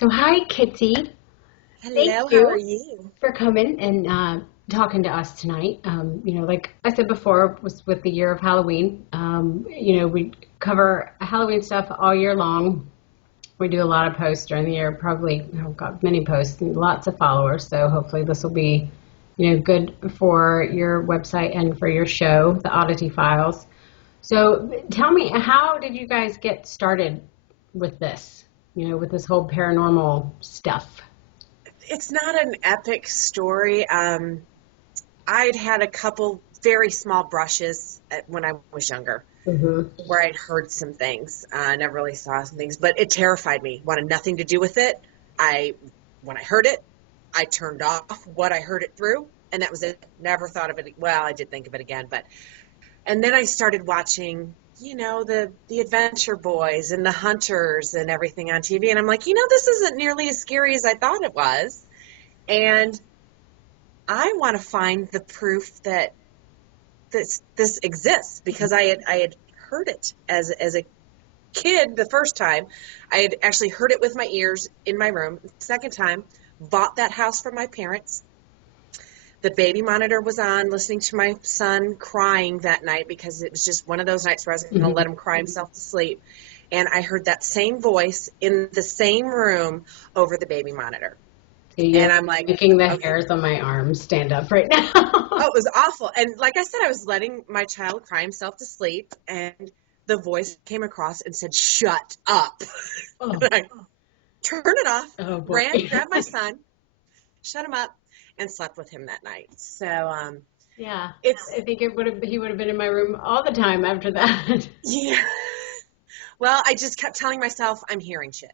So hi, Kitsie. Thank Hello, how are you you? for coming and talking to us tonight. Like I said before, was with the year of Halloween. We cover Halloween stuff all year long. We do a lot of posts during the year, probably, got many posts and lots of followers. So hopefully this will be, good for your website and for your show, the Oddity Files. So tell me, how did you guys get started with this? With this whole paranormal stuff. It's not an epic story. I'd had a couple very small brushes when I was younger Hmm. where I'd heard some things. I never really saw some things, but it terrified me. Wanted nothing to do with it. When I heard it, I turned off what I heard it through, and that was it. Never thought of it. Well, I did think of it again, and then I started watching, the Adventure Boys and the Hunters and everything on TV, and I'm like, this isn't nearly as scary as I thought it was. And I want to find the proof that this exists because I had heard it as a kid the first time. I had actually heard it with my ears in my room. The second time, bought that house from my parents. The baby monitor was on, listening to my son crying that night because it was just one of those nights where I was going to let him cry himself to sleep. And I heard that same voice in the same room over the baby monitor. So you're And I'm like, making the okay. hairs on my arms stand up right Oh, now. it was awful. And like I said, I was letting my child cry himself to sleep, and the voice came across and said, "Shut up." Oh, And I turned it off, oh boy. ran, grabbed my son, shut him up, and slept with him that night. So Yeah, it's, I think he would have been in my room all the time after that. yeah. Well, I just kept telling myself, I'm hearing shit.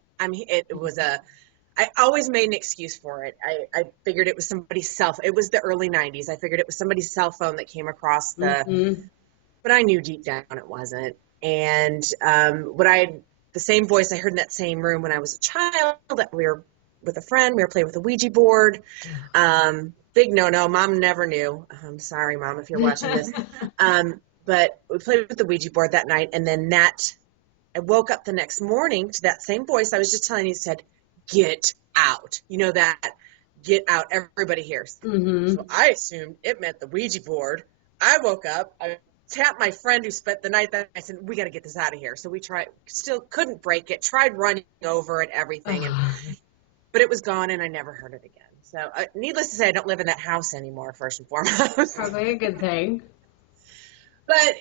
I always made an excuse for it. I figured it was it was the early 90s. I figured it was somebody's cell phone that came across Hmm. but I knew deep down it wasn't. And the same voice I heard in that same room when I was a child, that we were with a friend, we were playing with a Ouija board. Big no-no. Mom never knew. I'm sorry, Mom, if you're watching this. But we played with the Ouija board that night, and then I woke up the next morning to that same voice I was just telling you said, "Get out." You know that, "Get out, everybody hears." Hmm. So I assumed it meant the Ouija board. I woke up, I tapped my friend who spent the night there. I said, "We got to get this out of here." So we still couldn't break it, tried running over it, everything. Oh, But it was gone and I never heard it again. So needless to say, I don't live in that house anymore, first and foremost. probably a good thing. But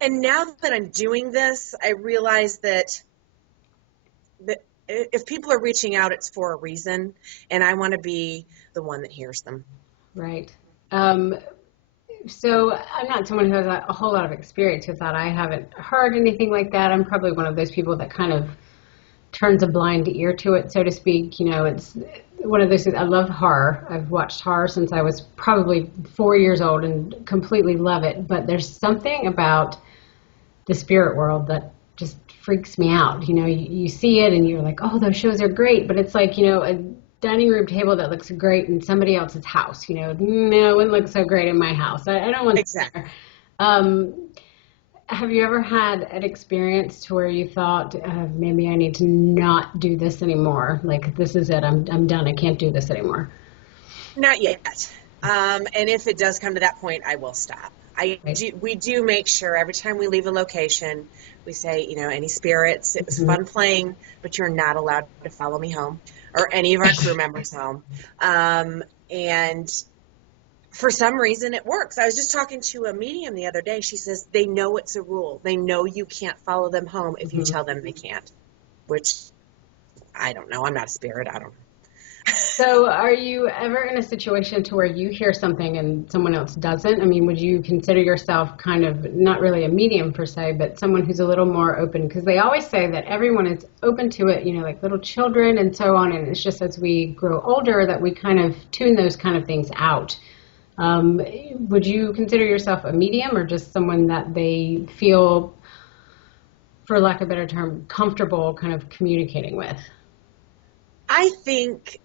and now that I'm doing this, I realize that if people are reaching out, it's for a reason, and I want to be the one that hears them. Right. Um, so I'm not someone who has a whole lot of experience with that. I haven't heard anything like that. I'm probably one of those people that kind of turns a blind ear to it, so to speak. It's one of those things. I love horror. I've watched horror since I was probably 4 years old and completely love it. But there's something about the spirit world that just freaks me out. You see it and you're like, oh, those shows are great. But it's like, a dining room table that looks great in somebody else's house. No, it wouldn't look so great in my house. I don't want that Exactly. there. Um, have you ever had an experience to where you thought, maybe I need to not do this anymore? Like, this is it. I'm done. I can't do this anymore. Not yet. And if it does come to that point, I will stop. Right. We do make sure every time we leave a location, we say, any spirits, it was Mhm. fun playing, but you're not allowed to follow me home or any of our crew members home. And for some reason it works. I was just talking to a medium the other day. She says they know it's a rule. They know you can't follow them home if you Mhm. tell them they can't, which I don't know. I'm not a spirit. I don't know. So, are you ever in a situation to where you hear something and someone else doesn't? I mean, would you consider yourself kind of not really a medium per se, but someone who's a little more open? Because they always say that everyone is open to it, like little children and so on. And it's just as we grow older that we kind of tune those kind of things out. Um, would you consider yourself a medium or just someone that they feel, for lack of a better term, comfortable kind of communicating with? I think,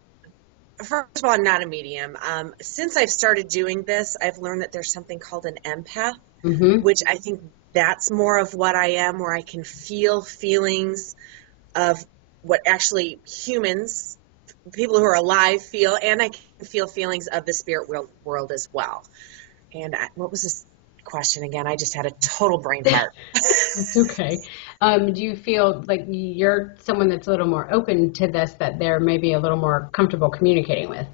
first of all, I'm not a medium. Since I've started doing this, I've learned that there's something called an empath, Mm-hmm. which I think that's more of what I am, where I can feel feelings of what actually humans, people who are alive, feel, and I can feel feelings of the spirit world as well. And what was this question again? I just had a total brain fart. It's okay. Do you feel like you're someone that's a little more open to this, that they're maybe a little more comfortable communicating with?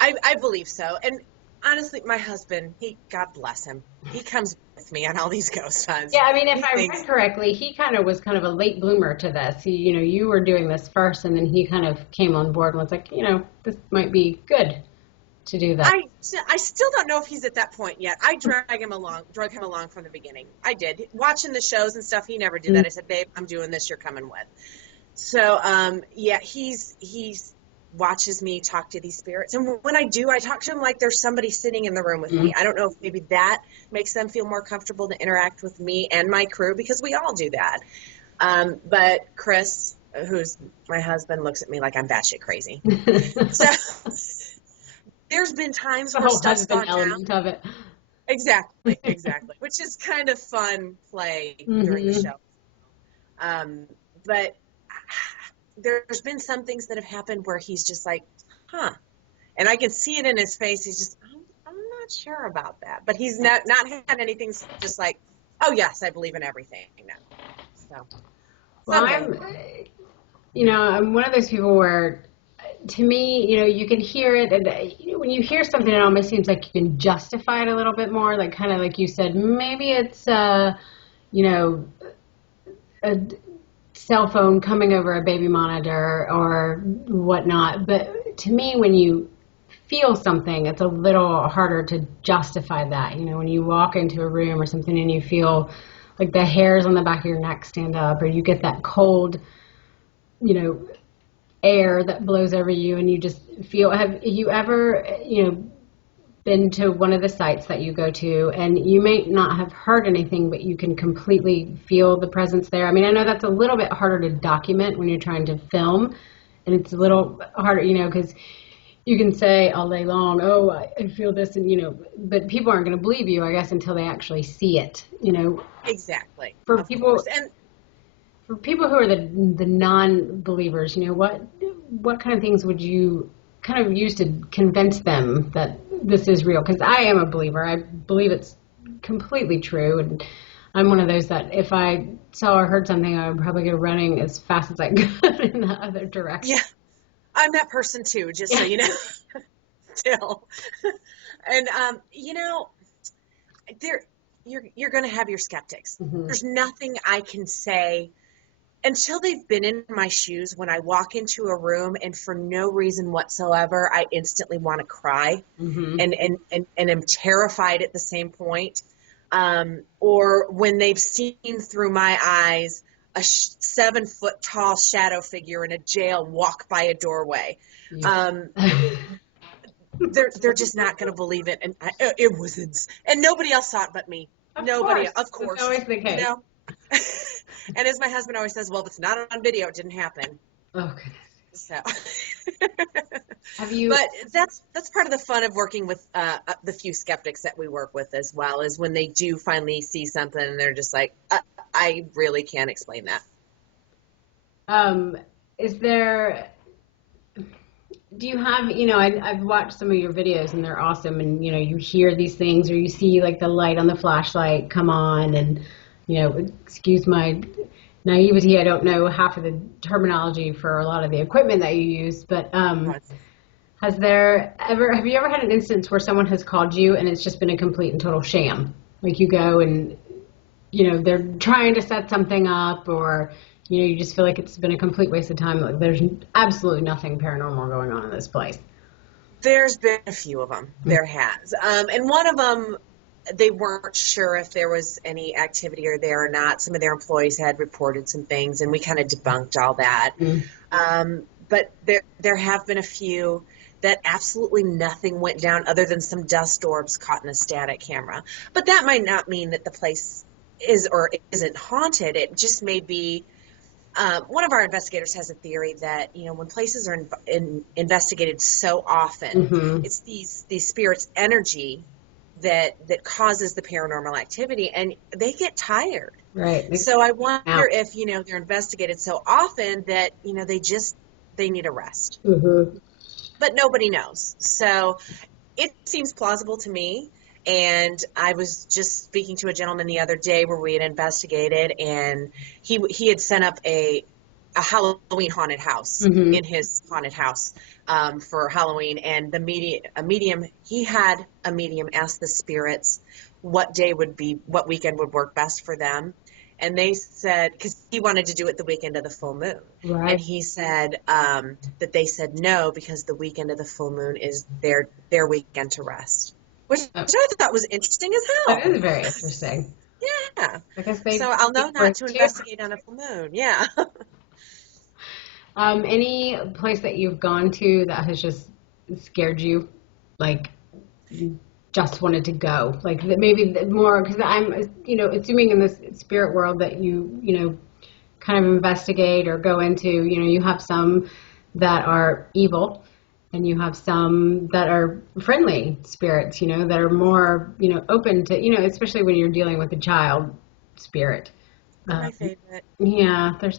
I believe so. And honestly, my husband, God bless him, he comes with me on all these ghost hunts. Yeah, I mean, if He I thinks, read correctly, he kind of was kind of a late bloomer to this. You were doing this first, and then he kind of came on board and was like, this might be good to do that. I still don't know if he's at that point yet. I drug him along from the beginning. I did. Watching the shows and stuff, he never did that. I said, babe, I'm doing this, you're coming with. So, yeah, he's watches me talk to these spirits. And when I do, I talk to them like there's somebody sitting in the room with me. I don't know if maybe that makes them feel more comfortable to interact with me and my crew, because we all do that. But Chris, who's my husband, looks at me like I'm batshit crazy. So there's been times The where whole stuff's husband gone down. element of it. Exactly. Which is kind of fun play during the show. But there's been some things that have happened where he's just like, huh. And I can see it in his face. He's just, I'm not sure about that. But he's not had anything just like, oh, yes, I believe in everything now. So, Well, someday. I'm one of those people where, to me, you can hear it, and when you hear something, it almost seems like you can justify it a little bit more, like kind of like you said, maybe it's, a cell phone coming over a baby monitor or whatnot. But to me, when you feel something, it's a little harder to justify that. When you walk into a room or something and you feel like the hairs on the back of your neck stand up, or you get that cold, air that blows over you, and you just feel, have you ever, been to one of the sites that you go to, and you may not have heard anything, but you can completely feel the presence there? I mean, I know that's a little bit harder to document when you're trying to film, and it's a little harder, because you can say all day long, oh, I feel this, and, but people aren't going to believe you, I guess, until they actually see it, Exactly. For of people, course. And for people who are the non-believers, what kind of things would you kind of use to convince them that this is real? Because I am a believer. I believe it's completely true, and I'm one of those that if I saw or heard something, I would probably go running as fast as I could in the other direction. yeah, I'm that person too, just so you know. Still. And, you're going to have your skeptics. Mm-hmm. There's nothing I can say until they've been in my shoes. When I walk into a room and for no reason whatsoever, I instantly want to cry, Mm-hmm. and am terrified at the same point. Or when they've seen through my eyes a 7-foot tall shadow figure in a jail walk by a doorway. They're just not going to believe it. And it was, and nobody else saw it but me. Of course. That's always the case. And as my husband always says, well, if it's not on video, it didn't happen. Oh, goodness. So, have you? But that's part of the fun of working with the few skeptics that we work with as well, is when they do finally see something and they're just like, I really can't explain that. Is there? Do you have? I've watched some of your videos and they're awesome, and you hear these things, or you see like the light on the flashlight come on, and excuse my naivety, I don't know half of the terminology for a lot of the equipment that you use, but have you ever had an instance where someone has called you and it's just been a complete and total sham? Like you go and, they're trying to set something up, or, you just feel like it's been a complete waste of time. Like there's absolutely nothing paranormal going on in this place. There's been a few of them. There has. And one of them, they weren't sure if there was any activity or there or not. Some of their employees had reported some things, and we kind of debunked all that. But there have been a few that absolutely nothing went down other than some dust orbs caught in a static camera. But that might not mean that the place is or isn't haunted. It just may be. One of our investigators has a theory that, when places are investigated so often, it's these spirits' energy that causes the paranormal activity, and they get tired. Right. So I wonder Out. if, they're investigated so often that, they need a rest. Mm-hmm. But nobody knows. So it seems plausible to me. And I was just speaking to a gentleman the other day where we had investigated, and he had set up a Halloween haunted house Mm-hmm. in his haunted house for Halloween, and he had a medium ask the spirits what weekend would work best for them. And they said, because he wanted to do it the weekend of the full moon. And Right. he said that they said no, because the weekend of the full moon is their weekend to rest, which Oh, I thought was interesting as that hell. is very interesting. Yeah. I guess So they I'll know give not birth to too. investigate on a full moon. Yeah. Any place that you've gone to that has just scared you, like you just wanted to go, like maybe more because I'm, assuming in this spirit world that you kind of investigate or go into, you have some that are evil and you have some that are friendly spirits, that are more, open to, especially when you're dealing with a child spirit. They're my favorite. Yeah, that's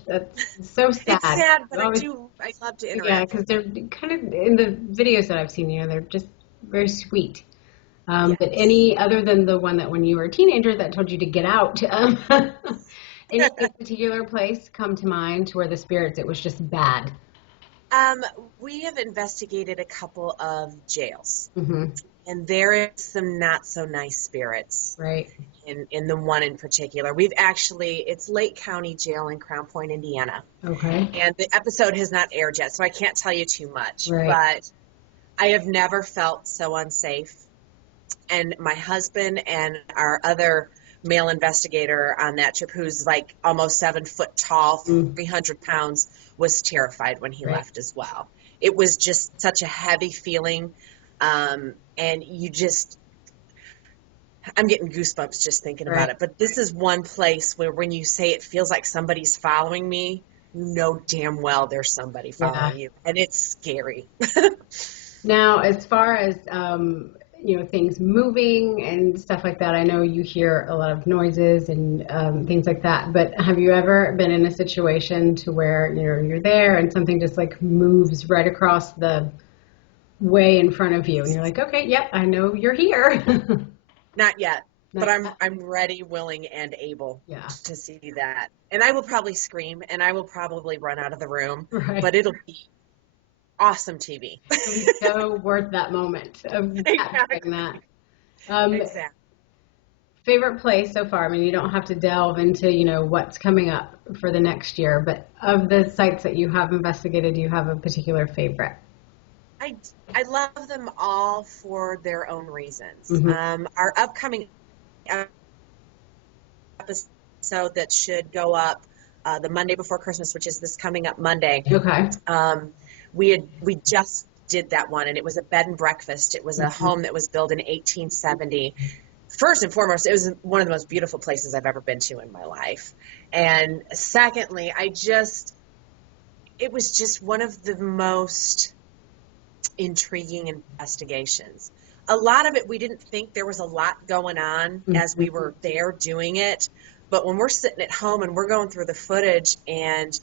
so It's sad. sad, but Always, I love to yeah, interact because with they're kind of in the videos that I've seen, they're just very sweet. them. But any other than the one that when you were a teenager that told you to get out, any Yes. particular place come to mind where the spirits, it was just bad? Um, we have investigated a couple of jails, Hmm. and there is some not so nice spirits Right. in the one in particular. It's Lake County Jail in Crown Point, Indiana. Okay. And the episode has not aired yet, so I can't tell you too much. Right. But I have never felt so unsafe. And my husband and our other male investigator on that trip, who's like almost 7 foot tall, Mm. 300 pounds, was terrified when he Right. left as well. It was just such a heavy feeling. And I'm getting goosebumps just thinking about Right. it. But this is one place where when you say it feels like somebody's following me, you know damn well there's somebody Yeah. following you. And it's scary. Now, as far as things moving and stuff like that, I know you hear a lot of noises and things like that. But have you ever been in a situation to where you're there and something just like moves right across the way in front of you, and you're like, okay, yep, I know you're here. Not yet, but Not yet. I'm ready, willing, and able Yeah. to see that. And I will probably scream, and I will probably run out of the room, Right. but it'll be awesome TV. It'll be so worth that moment of capturing Exactly. that. Um, Exactly. Favorite place so far? I mean, you don't have to delve into, what's coming up for the next year, but of the sites that you have investigated, do you have a particular favorite? I, I love them all for their own reasons. Hmm. Our upcoming episode that should go up the Monday before Christmas, which is this coming up Monday. Okay. We just did that one, and it was a bed and breakfast. It was a Hmm. home that was built in 1870. First and foremost, it was one of the most beautiful places I've ever been to in my life. And secondly, it was just one of the most intriguing investigations. A lot of it, we didn't think there was a lot going on as we were there doing it. But when we're sitting at home and we're going through the footage, and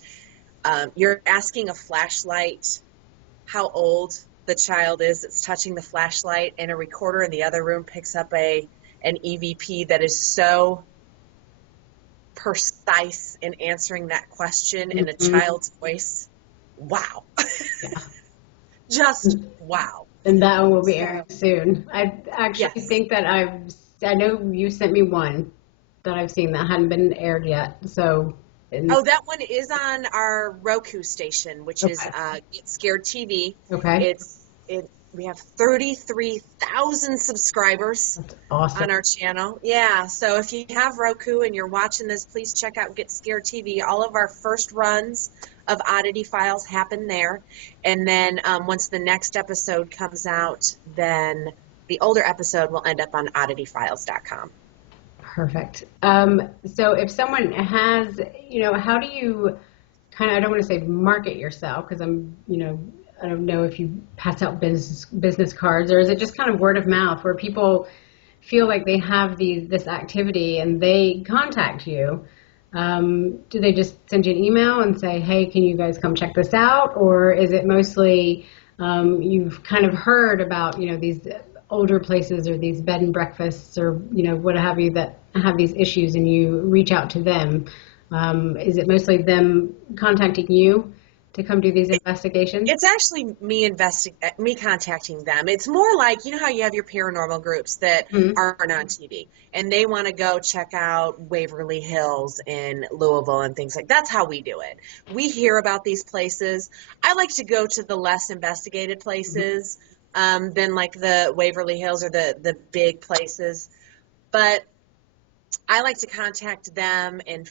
you're asking a flashlight how old the child is that's touching the flashlight, and a recorder in the other room picks up an EVP that is so precise in answering that question in a Hmm. child's voice. Wow. Yeah. Just wow. And that one will be airing So, soon. I actually yes. think that I know you sent me one that I've seen that hadn't been aired yet. So, and, Oh, that one is on our Roku station, which is okay. Get Scared TV. Okay. We have 33,000 subscribers That's awesome. on our channel. Yeah, so if you have Roku and you're watching this, please check out Get Scared TV. All of our first runs of Oddity Files happen there. And then once the next episode comes out, then the older episode will end up on oddityfiles.com. Perfect. So if someone has, how do you kind of, I don't want to say market yourself because I don't know if you pass out business cards, or is it just kind of word of mouth where people feel like they have this activity and they contact you, do they just send you an email and say, hey, can you guys come check this out? Or is it mostly you've kind of heard about, these older places or these bed and breakfasts or, what have you that have these issues and you reach out to them? Is it mostly them contacting you to come do these investigations? It's actually me contacting them. It's more like, how you have your paranormal groups that aren't on TV and they want to go check out Waverly Hills in Louisville and things like that. That's how we do it. We hear about these places. I like to go to the less investigated places than like the Waverly Hills or the big places. But I like to contact them and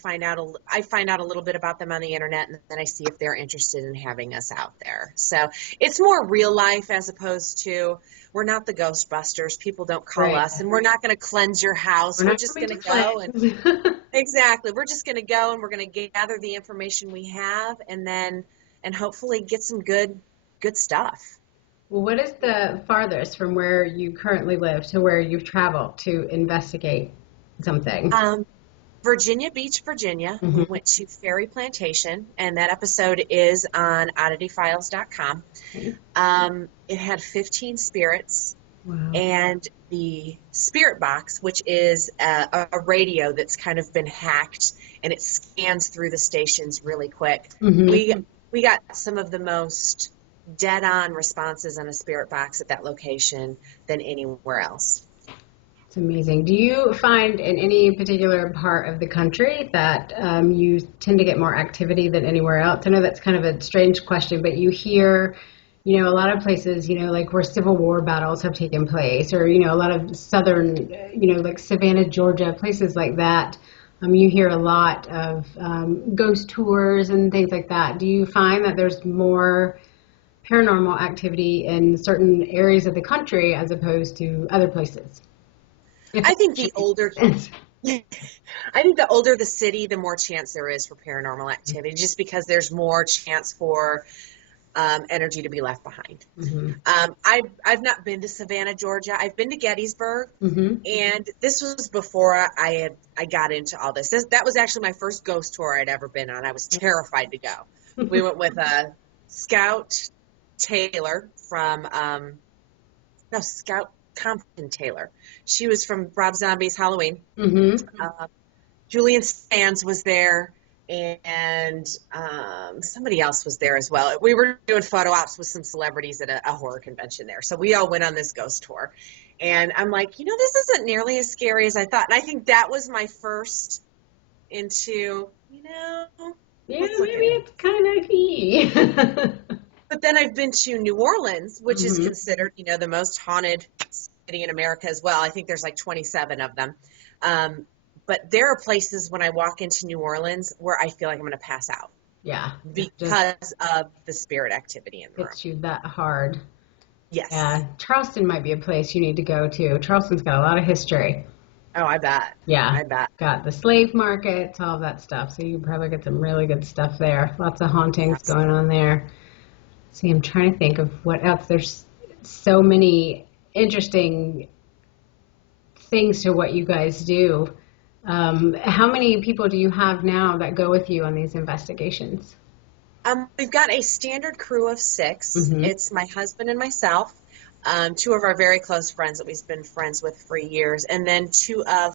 I find out a little bit about them on the internet, and then I see if they're interested in having us out there. So it's more real life as opposed to, we're not the Ghostbusters. People don't call us, and we're not going to cleanse your house. We're just going to go and exactly. We're just going to go and we're going to gather the information we have, and hopefully get some good stuff. Well, what is the farthest from where you currently live to where you've traveled to investigate something? Virginia Beach, Virginia. We went to Ferry Plantation, and that episode is on oddityfiles.com. It had 15 spirits. Wow. And the spirit box, which is a radio that's kind of been hacked, and it scans through the stations really quick. We got some of the most dead-on responses on a spirit box at that location than anywhere else. It's amazing. Do you find in any particular part of the country that you tend to get more activity than anywhere else? I know that's kind of a strange question, but you hear, a lot of places, like where Civil War battles have taken place, or, a lot of southern, like Savannah, Georgia, places like that. You hear a lot of ghost tours and things like that. Do you find that there's more paranormal activity in certain areas of the country as opposed to other places? I think the older the city, the more chance there is for paranormal activity, just because there's more chance for energy to be left behind. I've not been to Savannah, Georgia. I've been to Gettysburg, and this was before I got into all this. That was actually my first ghost tour I'd ever been on. I was terrified to go. We went with Scout Taylor from Scout Compton Taylor. She was from Rob Zombie's Halloween. Julian Sands was there, and somebody else was there as well. We were doing photo ops with some celebrities at a horror convention there. So we all went on this ghost tour. And I'm like, this isn't nearly as scary as I thought. And I think that was my first into, yeah, maybe it's kind of neat. But then I've been to New Orleans, which is considered, the most haunted city in America as well. I think there's like 27 of them. But there are places when I walk into New Orleans where I feel like I'm going to pass out. Yeah. Because of the spirit activity in the room. Hits you that hard. Yes. Yeah. Charleston might be a place you need to go to. Charleston's got a lot of history. Oh, I bet. Yeah. I bet. Got the slave markets, all of that stuff. So you probably get some really good stuff there. Lots of hauntings going on there. See, I'm trying to think of what else. There's so many interesting things to what you guys do. How many people do you have now that go with you on these investigations? We've got a standard crew of 6. It's my husband and myself, 2 of our very close friends that we've been friends with for years, and then 2 of